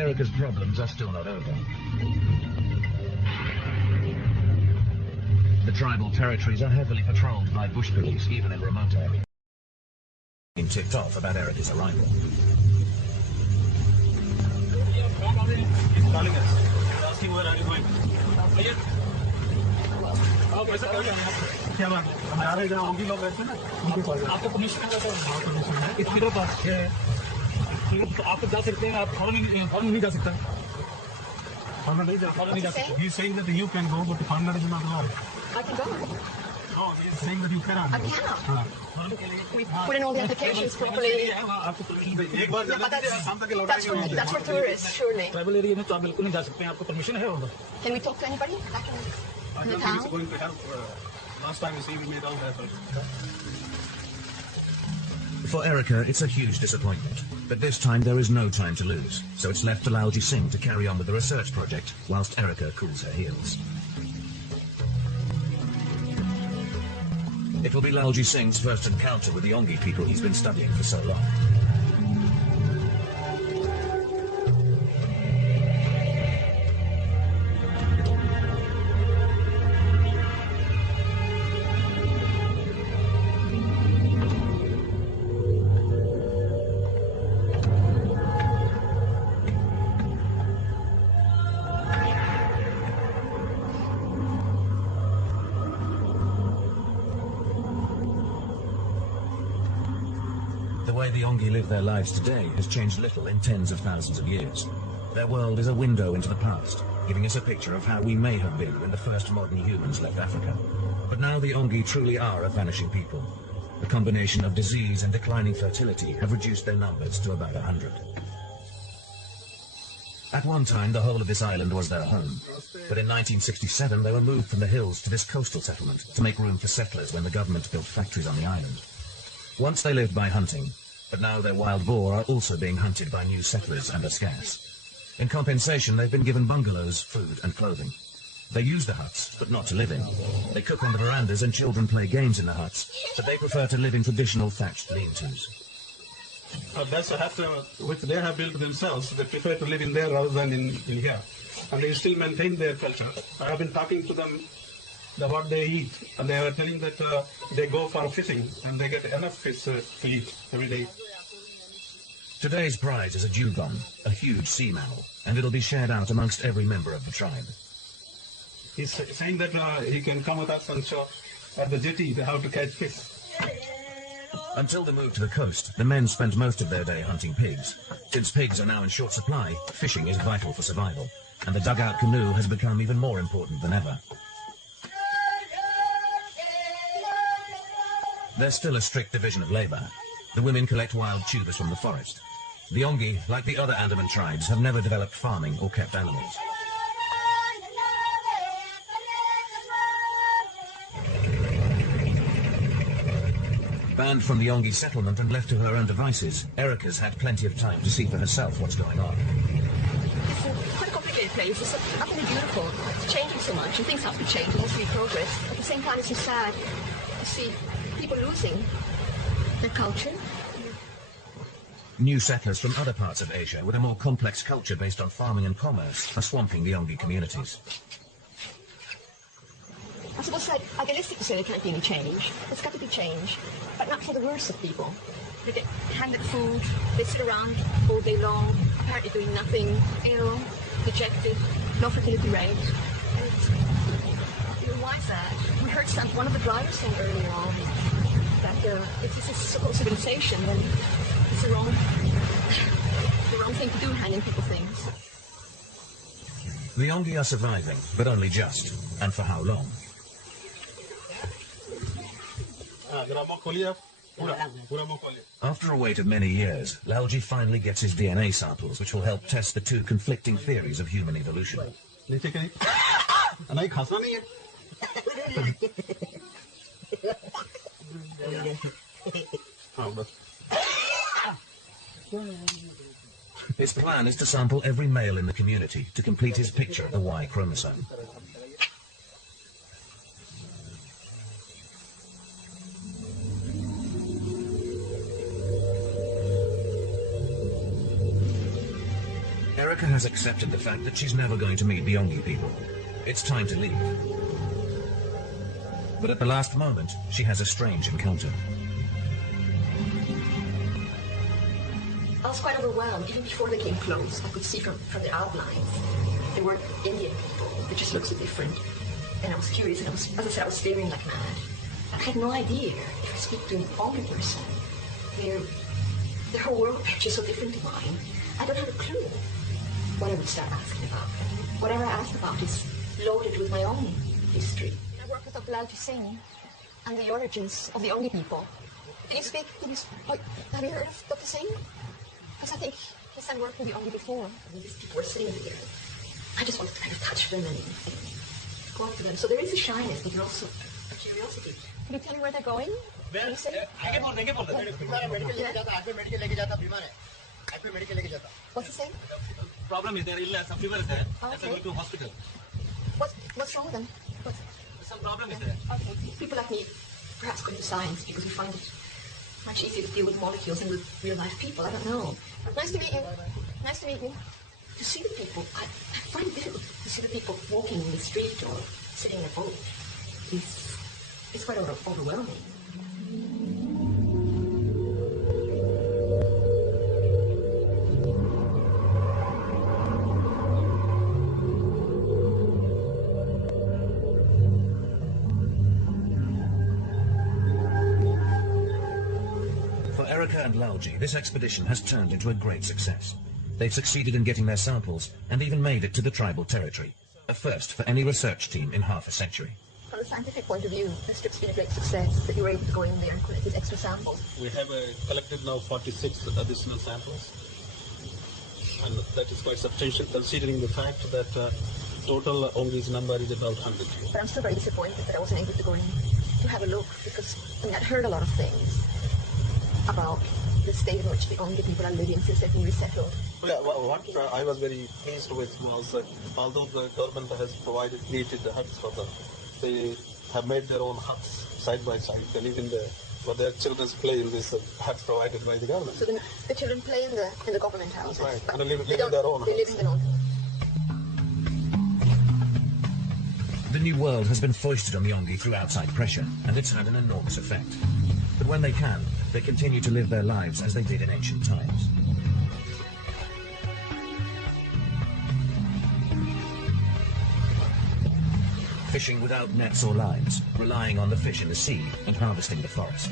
Erica's problems are still not over. The tribal territories are heavily patrolled by bush police, even in remote areas. Being tipped off about Erica's arrival. He's calling us. He's asking where are you going. क्या बात है हमारे जहाँ होंगी लोग रहते हैं ना आपको परमिशन है इसके पास है आप जा सकते हैं आप फॉरन नहीं जा सकता फॉरन नहीं जा सकता he is saying that you can go but foreigner is not allowed. I can go. No, he is saying that you cannot. I cannot. We put in all the applications properly. एक बार That's for tourists, surely. Tribal area में तो आप बिल्कुल नहीं जा सकते हैं आपको परमिशन है होगा. Can we talk to anybody back in the town? Going to have last time you see we made all that. For Erica, it's a huge disappointment, but this time there is no time to lose, so it's left to Lalji Singh to carry on with the research project whilst Erica cools her heels. It will be Lalji Singh's first encounter with the Ongi people he's been studying for so long. The way the Ongi live their lives today has changed little in tens of thousands of years. Their world is a window into the past, giving us a picture of how we may have been when the first modern humans left Africa. But now the Ongi truly are a vanishing people. The combination of disease and declining fertility have reduced their numbers to about 100. At one time, the whole of this island was their home. But in 1967, they were moved from the hills to this coastal settlement to make room for settlers when the government built factories on the island. Once they lived by hunting, but now their wild boar are also being hunted by new settlers and are scarce. In compensation, they've been given bungalows, food and clothing. They use the huts, but not to live in. They cook on the verandas and children play games in the huts, but they prefer to live in traditional thatched lean-tos. That's a hut which they have built themselves. They prefer to live in there rather than in here. And they still maintain their culture. I have been talking to them about what they eat, and they were telling that they go for fishing and they get enough fish to eat every day. Today's prize is a dugong, a huge sea mammal, and it'll be shared out amongst every member of the tribe. He's saying that he can come with us and show at the jetty how to catch fish. Until the move to the coast, the men spent most of their day hunting pigs. Since pigs are now in short supply, fishing is vital for survival, and the dugout canoe has become even more important than ever. There's still a strict division of labor. The women collect wild tubers from the forest. The Ongi, like the other Andeman tribes, have never developed farming or kept animals. Banned from the Ongi settlement and left to her own devices, Erica's had plenty of time to see for herself what's going on. It's quite a complicated place. It's utterly beautiful. It's changing so much, and things have to change. There has to be progress. At the same time, it's just sad to see people losing their culture. New settlers from other parts of Asia with a more complex culture based on farming and commerce are swamping the Ongi communities. I suppose it's idealistic to say there can't be any change. There's got to be change, but not for the worse of people. They get handed food, they sit around all day long, apparently doing nothing, ill, dejected, no fertility rate. And why is that? We heard one of the drivers saying earlier on that if this is so-called civilization, then it's the wrong thing to do, handing people things. The Ongi are surviving, but only just. And for how long? After a wait of many years, Lalji finally gets his DNA samples, which will help test the two conflicting theories of human evolution. His plan is to sample every male in the community to complete his picture of the Y chromosome. Erica Erica has accepted the fact that she's never going to meet the Yongi people. It's time to leave. But at the last moment, she has a strange encounter. I was quite overwhelmed. Even before they came close, I could see from their outlines. They weren't Indian people. They just looked so different. And I was curious, and as I said, I was staring like mad. I had no idea if I speak to an older person. Their whole world picture is so different to mine. I don't have a clue what I would start asking about. Whatever I asked about is loaded with my own history. I work with Dr. Lalji Singh and the origins of the Yongi people. Have you heard of Dr. Singh? Because I think he's done work with the Yongi before. And these people were sitting there. I just wanted to kind of touch them and go up to them. So there is a shyness, but also a curiosity. Can you tell me where they're going? What's he saying? Problem is there illness, some fever is there. That's why I go to hospital. What's wrong with them? Some problem is there. Okay. People like me perhaps go into science because we find it much easier to deal with molecules than with real life people. I don't know. Nice to meet you. Nice to meet you. To see the people, I find it difficult to see the people walking in the street or sitting in a boat. It's quite overwhelming. For Erica and Lalji, this expedition has turned into a great success. They've succeeded in getting their samples and even made it to the tribal territory, a first for any research team in half a century. From a scientific point of view, this trip's been a great success that you were able to go in there and collect these extra samples. We have collected now 46 additional samples, and that is quite substantial considering the fact that total Yongi's number is about 100. But I'm still very disappointed that I wasn't able to go in to have a look because I'd heard a lot of things about the state in which the Yongi people are living since they've been resettled. Yeah, what I was very pleased with was that although the government has created the huts for them, they have made their own huts side by side. They live in but their children play in this huts provided by the government. So the children play in the government houses? Right, and they live in their own They live in their own. The new world has been foisted on the Yongi through outside pressure, and it's had an enormous effect. But when they can, they continue to live their lives as they did in ancient times. Fishing without nets or lines, relying on the fish in the sea and harvesting the forest.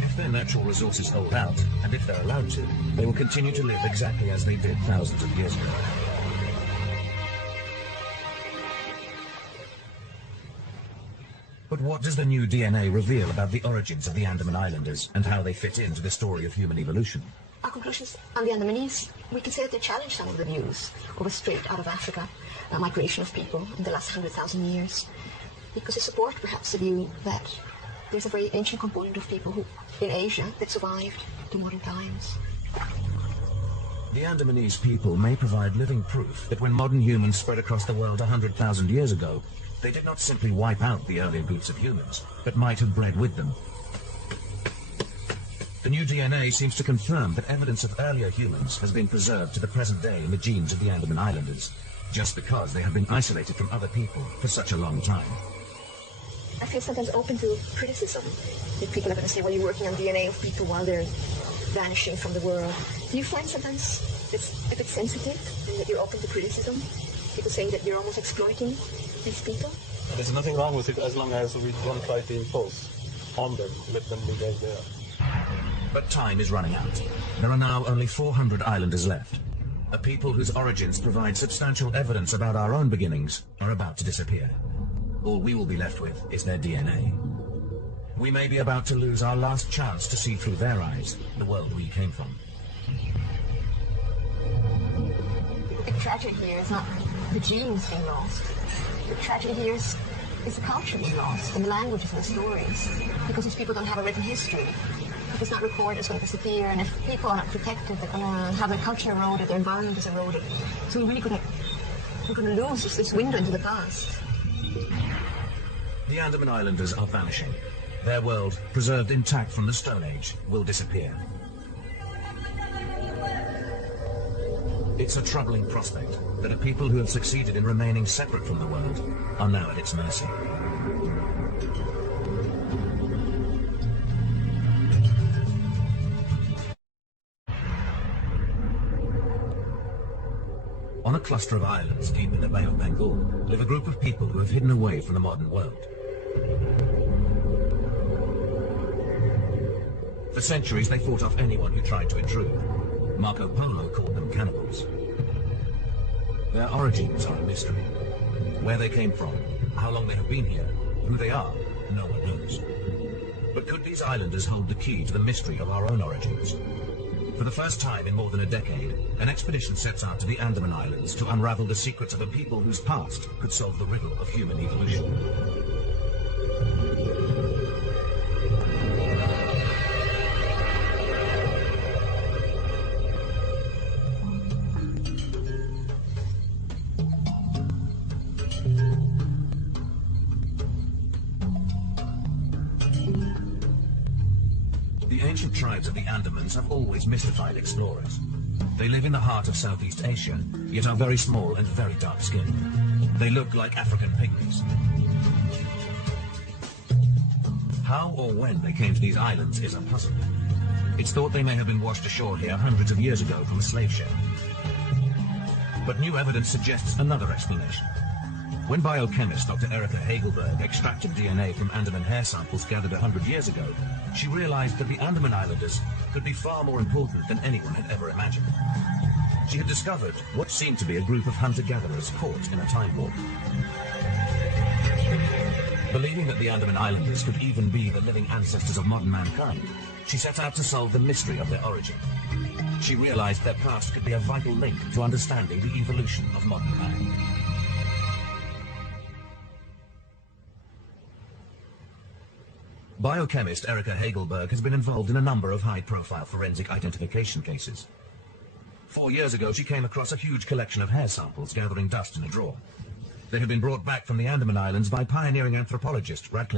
If their natural resources hold out, and if they're allowed to, they will continue to live exactly as they did thousands of years ago. But what does the new DNA reveal about the origins of the Andaman Islanders and how they fit into the story of human evolution? Our conclusions on the Andamanese, we can say that they challenge some of the views of a straight out of Africa migration of people in the last 100,000 years, because they support perhaps the view that there's a very ancient component of people who, in Asia, that survived to modern times. The Andamanese people may provide living proof that when modern humans spread across the world 100,000 years ago, they did not simply wipe out the earlier groups of humans, but might have bred with them. The new DNA seems to confirm that evidence of earlier humans has been preserved to the present day in the genes of the Andeman Islanders, just because they have been isolated from other people for such a long time. I feel sometimes open to criticism. If people are going to say, well, you're working on DNA of people while they're vanishing from the world. Do you find sometimes it's a bit sensitive and that you're open to criticism? People saying that you're almost exploiting these people? There's nothing wrong with it as long as we don't try to impose on them, let them live as they are. But time is running out. There are now only 400 islanders left. A people whose origins provide substantial evidence about our own beginnings are about to disappear. All we will be left with is their DNA. We may be about to lose our last chance to see through their eyes the world we came from. The tragedy here is not the genes being lost. The tragedy here is the culture being lost, and the languages and the stories. Because these people don't have a written history. If it's not recorded, it's going to disappear, and if people are not protected, they're going to have their culture eroded, their environment is eroded. So we're going to lose this window into the past. The The Andeman Islanders are vanishing. Their world, preserved intact from the Stone Age, will disappear. It's a troubling prospect that a people who have succeeded in remaining separate from the world are now at its mercy. On a cluster of islands deep in the Bay of Bengal live a group of people who have hidden away from the modern world. For centuries they fought off anyone who tried to intrude. Marco Polo called them cannibals. Their origins are a mystery. Where they came from, how long they have been here, who they are, no one knows. But could these islanders hold the key to the mystery of our own origins? For the first time in more than a decade, an expedition sets out to the Andaman Islands to unravel the secrets of a people whose past could solve the riddle of human evolution. The ancient tribes of the Andamans have always mystified explorers. They live in the heart of Southeast Asia, yet are very small and very dark-skinned. They look like African pygmies. How or when they came to these islands is a puzzle. It's thought they may have been washed ashore here hundreds of years ago from a slave ship. But new evidence suggests another explanation. When biochemist Dr. Erika Hagelberg extracted DNA from Andaman hair samples gathered 100 years ago, she realized that the Andaman Islanders could be far more important than anyone had ever imagined. She had discovered what seemed to be a group of hunter-gatherers caught in a time warp. Believing that the Andaman Islanders could even be the living ancestors of modern mankind, she set out to solve the mystery of their origin. She realized their past could be a vital link to understanding the evolution of modern man. Biochemist Erika Hagelberg has been involved in a number of high-profile forensic identification cases. 4 years ago, she came across a huge collection of hair samples gathering dust in a drawer. They had been brought back from the Andaman Islands by pioneering anthropologist Radcliffe